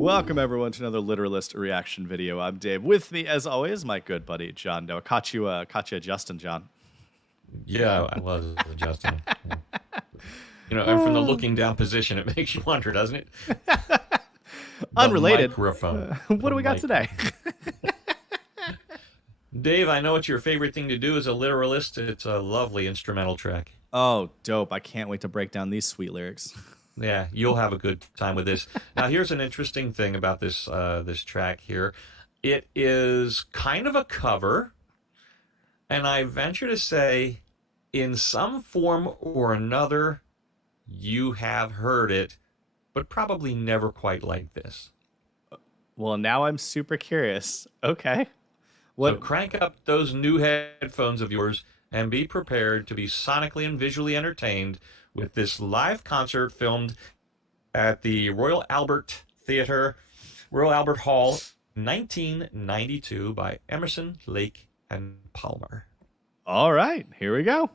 Welcome everyone to another Literalist reaction video. I'm Dave. With me, as always, my good buddy John. No, caught you adjusting, John. Yeah, I was adjusting. You know, and from the looking down position, it makes you wonder, doesn't it? Unrelated. Microphone. What do we got today? Dave, I know it's your favorite thing to do as a literalist. It's a lovely instrumental track. Oh, dope. I can't wait to break down these sweet lyrics. Yeah, you'll have a good time with this. Now, here's an interesting thing about this this track here. It is kind of a cover, and I venture to say, in some form or another, you have heard it, but probably never quite like this. Well, now I'm super curious. Okay. What? So crank up those new headphones of yours and be prepared to be sonically and visually entertained with this live concert filmed at the Royal Albert Theater, Royal Albert Hall, 1992 by Emerson, Lake, and Palmer. All right, here we go.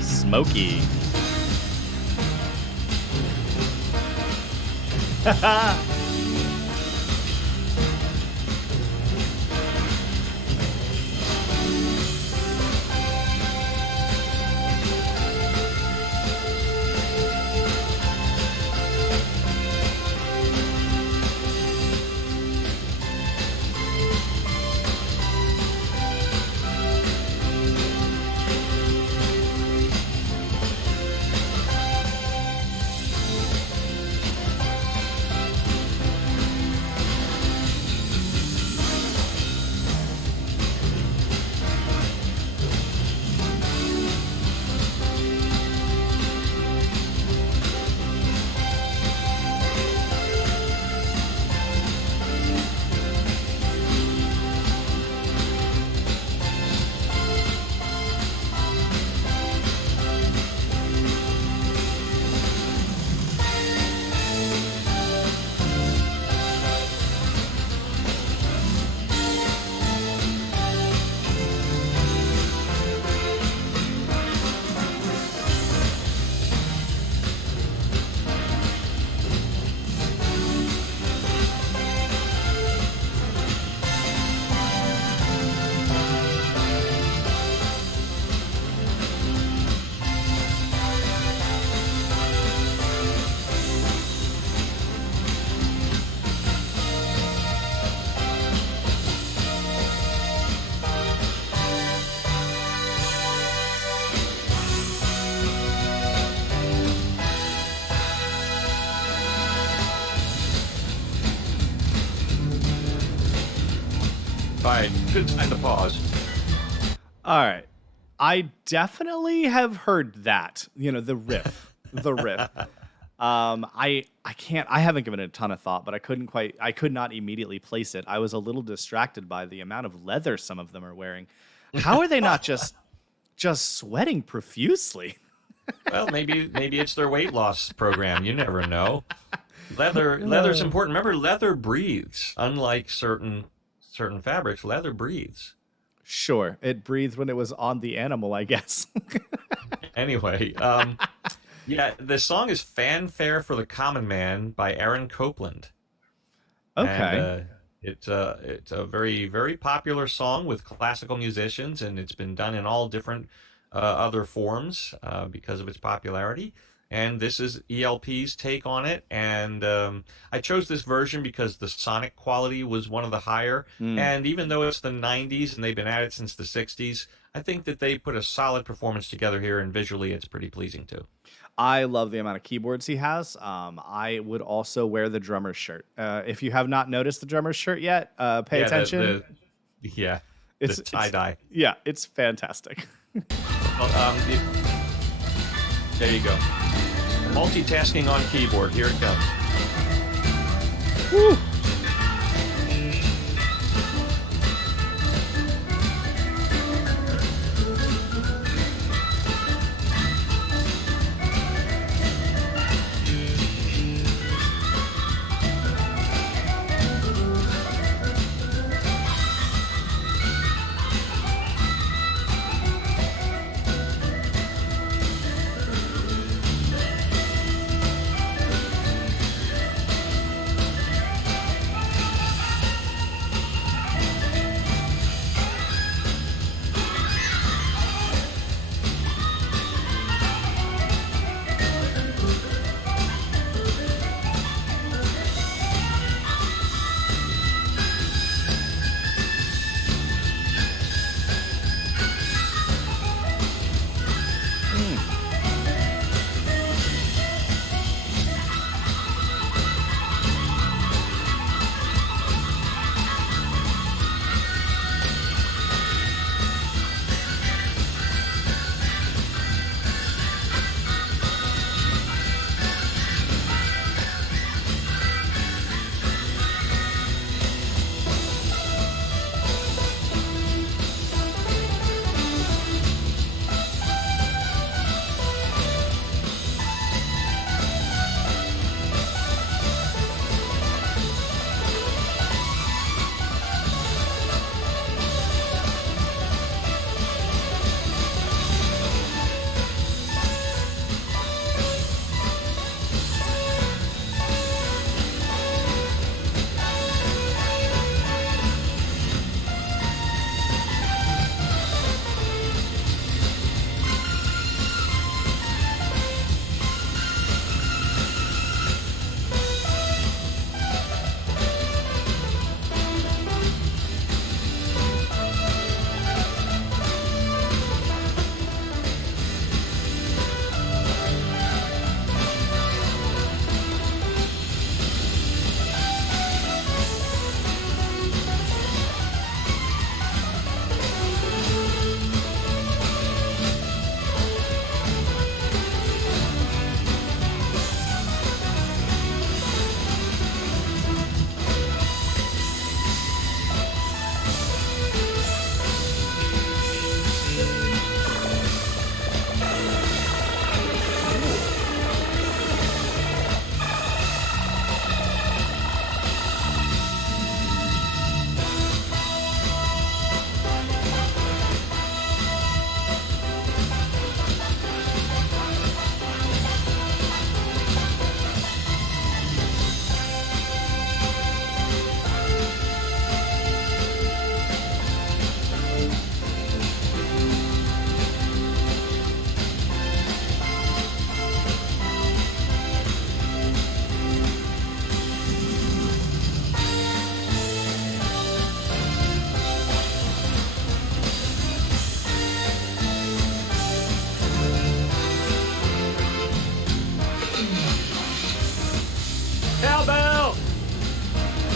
Smoky. All right, good time to pause. All right. I definitely have heard that. You know, the riff. The riff. I haven't given it a ton of thought, but I could not immediately place it. I was a little distracted by the amount of leather some of them are wearing. How are they not just sweating profusely? Well, maybe it's their weight loss program. You never know. Leather's important. Remember, leather breathes. Unlike certain fabrics, leather breathes. Sure, it breathed when it was on the animal, I guess. Anyway, yeah, the song is "Fanfare for the Common Man" by Copland. Okay. And, it's a very, very popular song with classical musicians, and it's been done in all different other forms because of its popularity. And this is ELP's take on it. And I chose this version because the sonic quality was one of the higher. And even though it's the 90s and they've been at it since the 60s, I think that they put a solid performance together here, and visually it's pretty pleasing too. I love the amount of keyboards he has. I would also wear the drummer's shirt. If you have not noticed the drummer's shirt yet, pay attention. The tie-dye. Yeah, it's fantastic. Well, there you go. Multitasking on keyboard. Here it comes. Woo!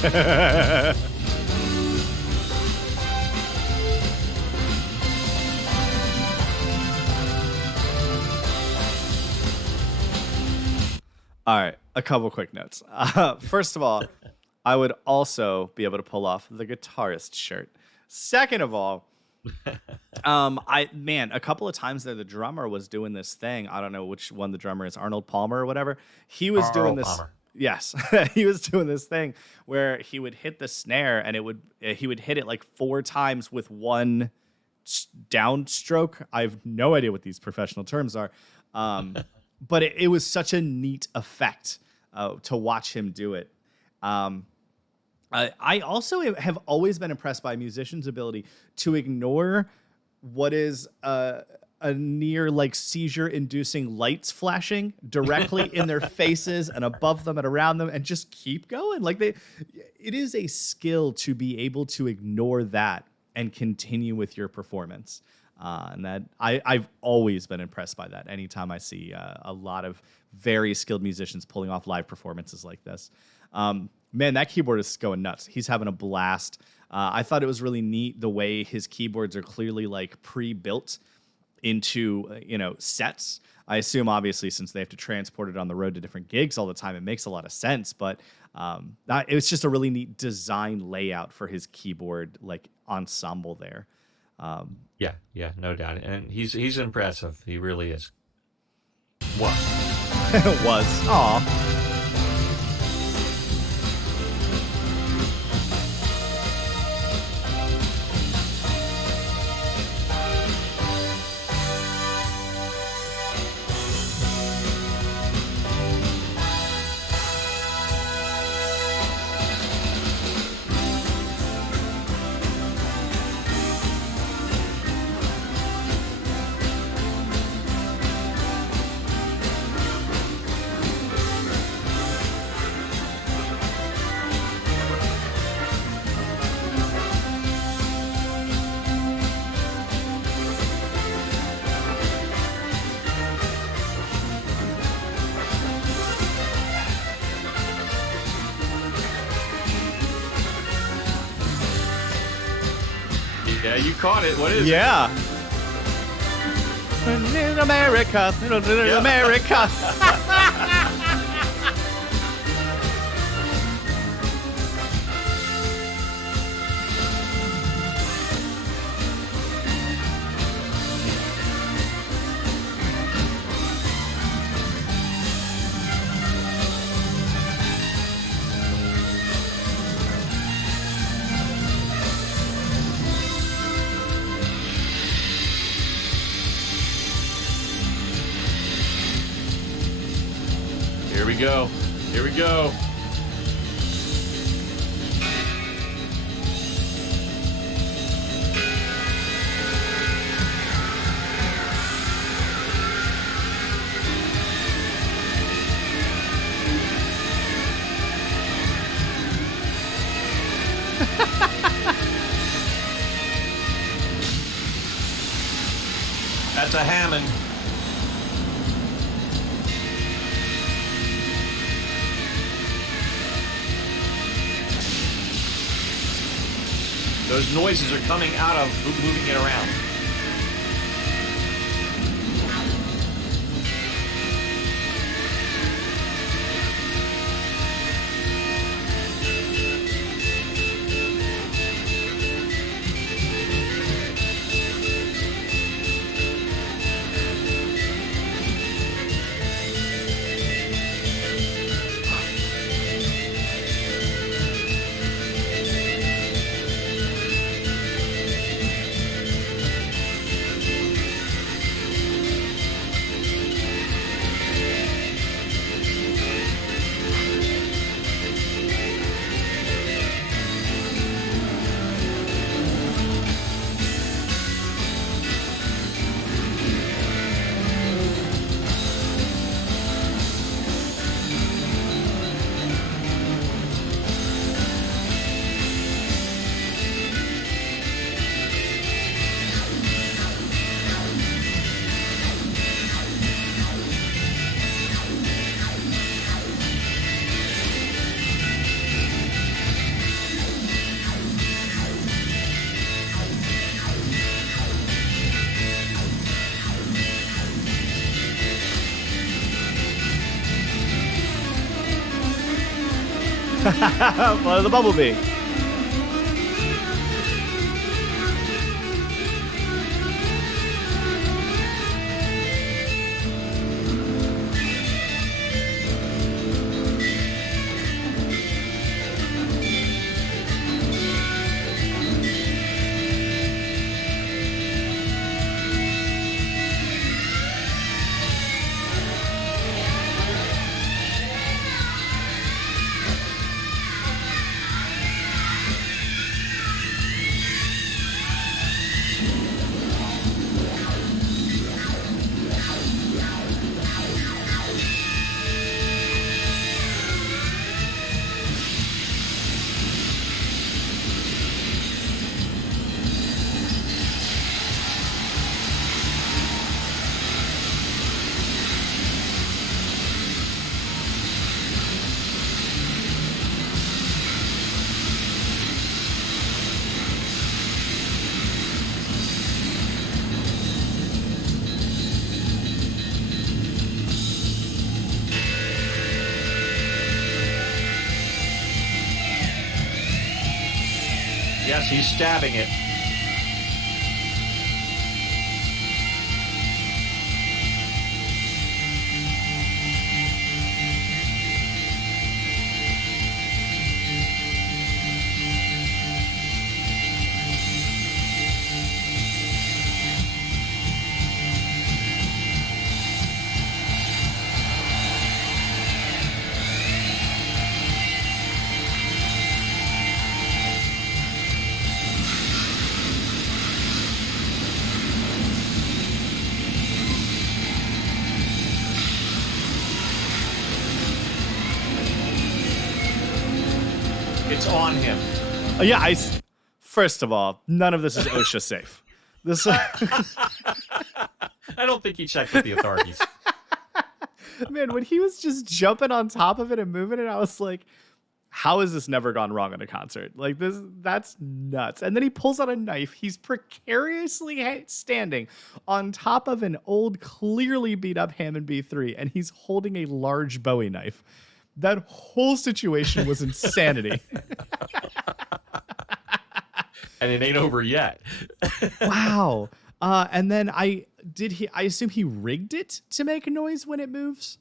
All right, a couple quick notes. First of all, I would also be able to pull off the guitarist shirt. Second of all, a couple of times there, the drummer was doing this thing. I don't know which one the drummer is, Arnold Palmer or whatever. He was doing Carl this. Palmer. Yes, he was doing this thing where he would hit the snare and he would hit it like 4 times with one downstroke. I have no idea what these professional terms are, but it was such a neat effect to watch him do it. I also have always been impressed by musicians' ability to ignore what is a near like seizure-inducing lights flashing directly in their faces and above them and around them, and just keep going. Like it is a skill to be able to ignore that and continue with your performance. And that I've always been impressed by that. Anytime I see a lot of very skilled musicians pulling off live performances like this. Man, that keyboard is going nuts. He's having a blast. I thought it was really neat the way his keyboards are clearly like pre-built into sets. I assume obviously since they have to transport it on the road to different gigs all the time, it makes a lot of sense. But it was just a really neat design layout for his keyboard like ensemble there. Yeah, no doubt, and he's impressive. He really is. What? Was. Aw. Yeah, you caught it. What is it? Yeah. America, America. Here we go. Here we go. That's a Hammond. Those noises are coming out of moving it around. Blood of the bumblebee. Yes, he's stabbing it. It's on him. Yeah, first of all, none of this is OSHA safe. This I don't think he checked with the authorities. man, when he was just jumping on top of it and moving it, I was like, how has this never gone wrong at a concert? Like that's nuts. And then he pulls out a knife. He's precariously standing on top of an old, clearly beat up Hammond B3, and he's holding a large Bowie knife. That whole situation was insanity. And it ain't over yet. Wow. And then I assume he rigged it to make a noise when it moves?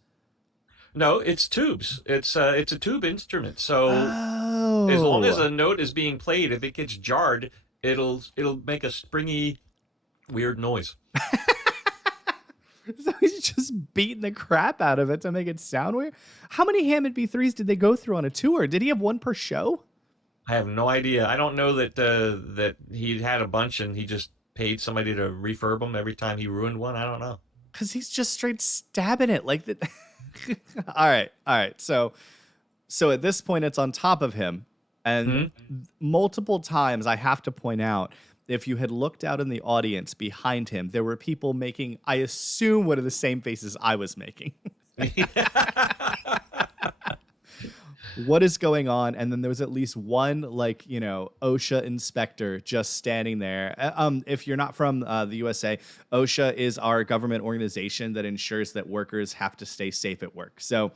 No, it's tubes. It's a tube instrument. So Oh. as long as a note is being played, if it gets jarred, it'll make a springy, weird noise. So he's just beating the crap out of it to make it sound weird. How many Hammond B3s did they go through on a tour? Did he have one per show? I have no idea. I don't know that he'd had a bunch and he just paid somebody to refurb them every time he ruined one. I don't know. Because he's just straight stabbing it like that. All right. So at this point, it's on top of him, and multiple times I have to point out, if you had looked out in the audience behind him, there were people making, I assume, one of the same faces I was making. What is going on? And then there was at least one, like, OSHA inspector just standing there. If you're not from the USA, OSHA is our government organization that ensures that workers have to stay safe at work. So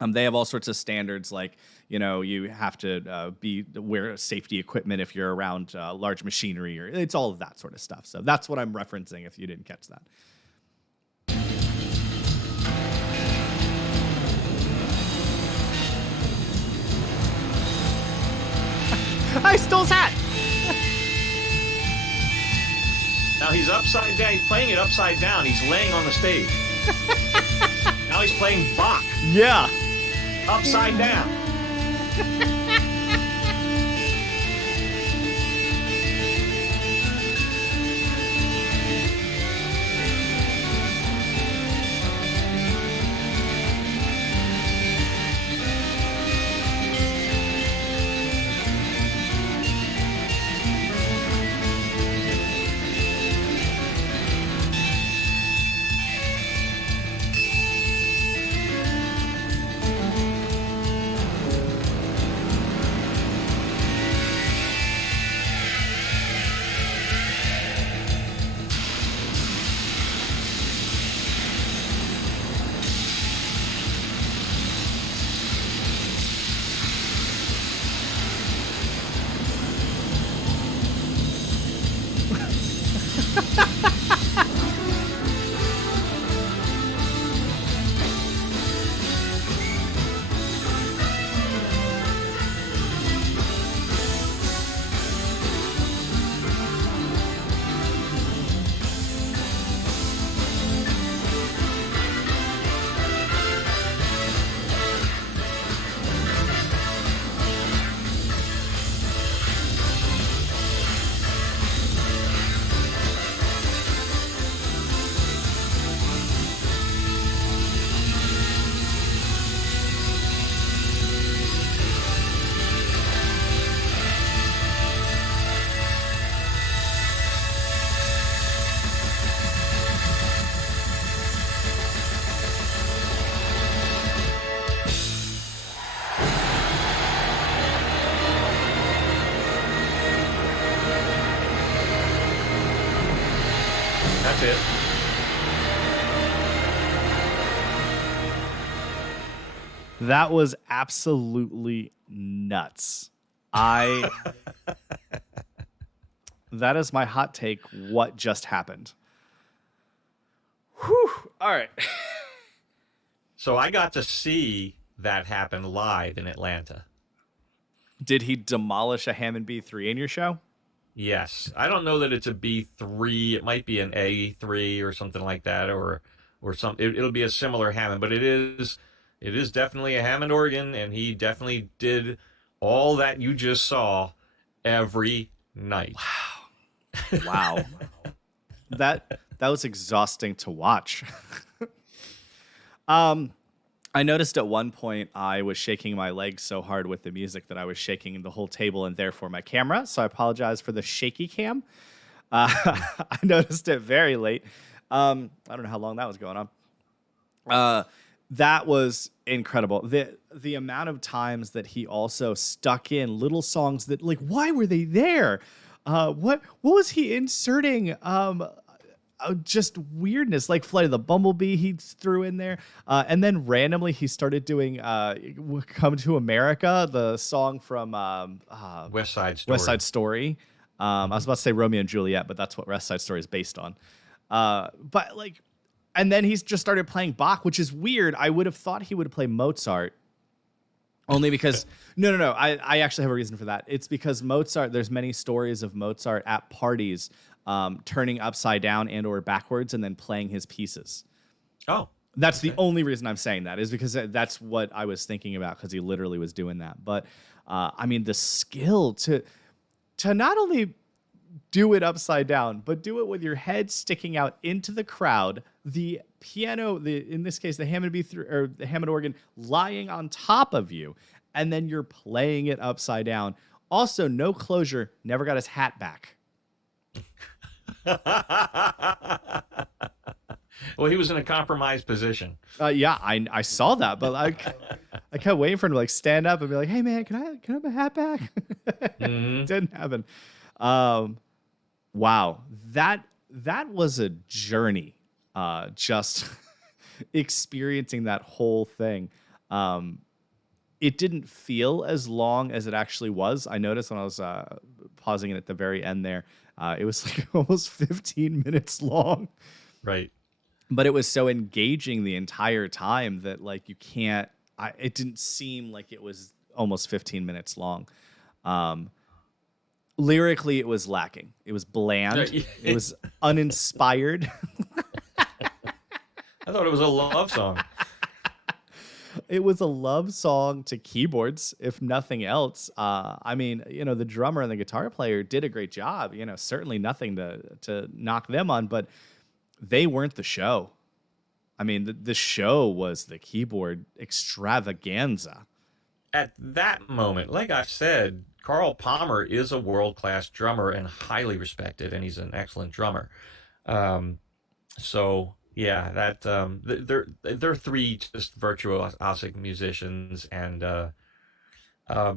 they have all sorts of standards, like, you have to wear safety equipment if you're around large machinery, or it's all of that sort of stuff. So that's what I'm referencing if you didn't catch that. I stole his hat. Now he's upside down. He's playing it upside down. He's laying on the stage. Now he's playing Bach. Yeah. Upside down. it. That was absolutely nuts. I That is my hot take. What just happened? Whew. All right. So I got to see that happen live in Atlanta. Did he demolish a Hammond B3 in your show? Yes, I don't know that it's a B3. It might be an A3 or something like that, or some. It'll be a similar Hammond, but it is definitely a Hammond organ, and he definitely did all that you just saw every night. Wow. That was exhausting to watch. I noticed at one point I was shaking my legs so hard with the music that I was shaking the whole table and therefore my camera. So I apologize for the shaky cam. I noticed it very late. I don't know how long that was going on. That was incredible. The amount of times that he also stuck in little songs that, like, why were they there? What was he inserting? Just weirdness, like Flight of the Bumblebee he threw in there, and then randomly he started doing "Come to America," the song from West Side Story. West Side Story. I was about to say Romeo and Juliet, but that's what West Side Story is based on. But like, and then he's just started playing Bach, which is weird. I would have thought he would play Mozart. Only because no. I actually have a reason for that. It's because Mozart. There's many stories of Mozart at parties, turning upside down and or backwards and then playing his pieces. Oh, That's the only reason I'm saying that, is because that's what I was thinking about, because he literally was doing that. But I mean, the skill to not only do it upside down, but do it with your head sticking out into the crowd, the piano, in this case, the Hammond B3 or the Hammond organ lying on top of you, and then you're playing it upside down. Also, no closure, never got his hat back. Well, he was in a compromised position. Yeah, I saw that, but I kept waiting for him to like stand up and be like, "Hey man, can I have my hat back?" Didn't happen. Wow, that was a journey. Just experiencing that whole thing. It didn't feel as long as it actually was. I noticed when I was pausing it at the very end there, it was like almost 15 minutes long. Right. But it was so engaging the entire time that like you can't. It didn't seem like it was almost 15 minutes long. Lyrically, it was lacking. It was bland. It was uninspired. I thought it was a love song. It was a love song to keyboards, if nothing else. I mean, the drummer and the guitar player did a great job. Certainly nothing to knock them on, but they weren't the show. I mean, the show was the keyboard extravaganza. At that moment, like I said, Carl Palmer is a world-class drummer and highly respected, and he's an excellent drummer. So yeah, that they're three just virtuosic musicians, and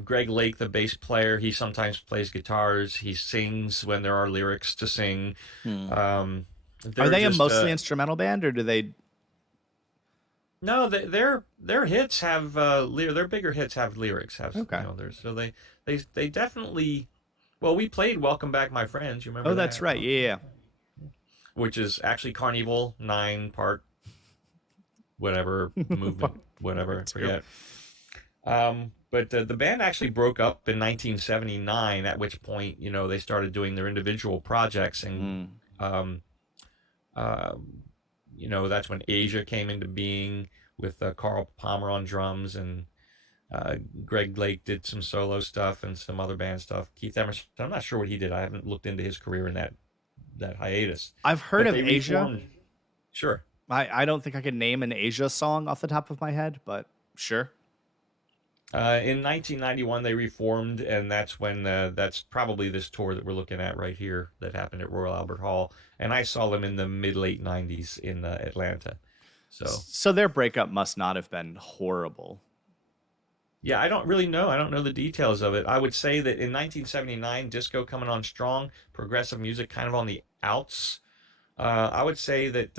Greg Lake, the bass player, he sometimes plays guitars. He sings when there are lyrics to sing. Are they a mostly instrumental band, or do they? No, their hits have their bigger hits have lyrics. Okay. So they definitely. Well, we played "Welcome Back, My Friends." You remember? Oh, that's right. Yeah. Which is actually Carnival 9-part, whatever movement, whatever, I forget. But the band actually broke up in 1979. At which point, they started doing their individual projects, and that's when Asia came into being with Carl Palmer on drums, and Greg Lake did some solo stuff and some other band stuff. Keith Emerson, I'm not sure what he did. I haven't looked into his career in that hiatus. I've heard of Asia. Sure. I don't think I could name an Asia song off the top of my head, but sure. In 1991, they reformed, and that's when that's probably this tour that we're looking at right here that happened at Royal Albert Hall. And I saw them in the mid-late 90s in Atlanta. So their breakup must not have been horrible. Yeah, I don't really know. I don't know the details of it. I would say that in 1979, disco coming on strong, progressive music kind of on the outs. I would say that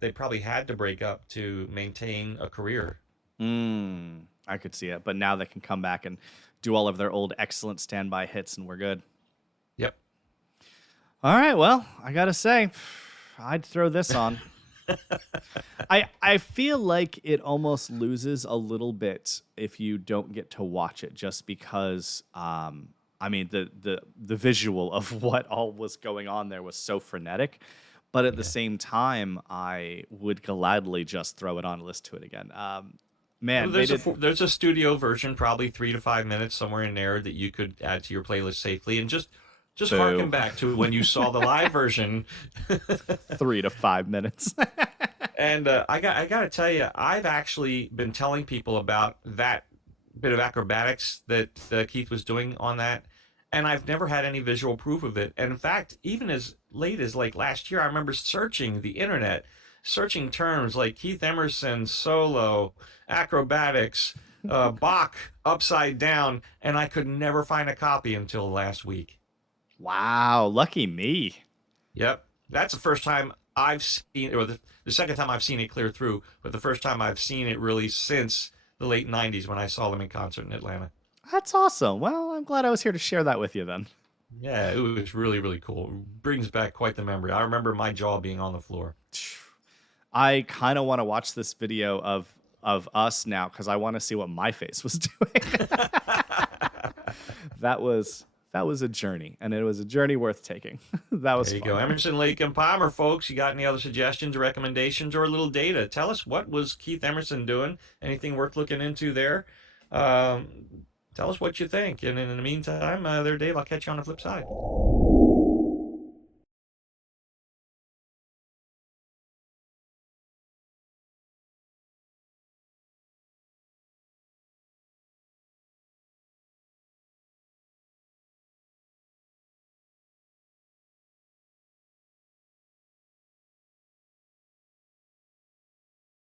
they probably had to break up to maintain a career. I could see it, but now they can come back and do all of their old excellent standby hits, and we're good. Yep. All right, well, I gotta say, I'd throw this on. I feel like it almost loses a little bit if you don't get to watch it, just because I mean the visual of what all was going on there was so frenetic, but at the Yeah. same time I would gladly just throw it on and listen to it again. Well, Man, they did. there's a studio version, probably 3 to 5 minutes somewhere in there that you could add to your playlist safely, and just Boo. harken back to when you saw the live version. 3 to 5 minutes. And I got to tell you, I've actually been telling people about that bit of acrobatics that Keith was doing on that, and I've never had any visual proof of it. And in fact, even as late as like last year, I remember searching the internet, searching terms like Keith Emerson solo acrobatics, Bach upside down, and I could never find a copy until last week. Wow, lucky me. Yep. That's the first time I've seen, or the second time I've seen it clear through, but the first time I've seen it really since the late 90s when I saw them in concert in Atlanta. That's awesome. Well, I'm glad I was here to share that with you then. Yeah, it was really, really cool. It brings back quite the memory. I remember my jaw being on the floor. I kind of want to watch this video of us now because I want to see what my face was doing. That was a journey, and it was a journey worth taking. That was There you fun. go. Emerson, Lake, and Palmer, folks. You got any other suggestions, recommendations, or a little data? Tell us, what was Keith Emerson doing? Anything worth looking into there? Um, Tell us what you think. And in the meantime, there, Dave, I'll catch you on the flip side.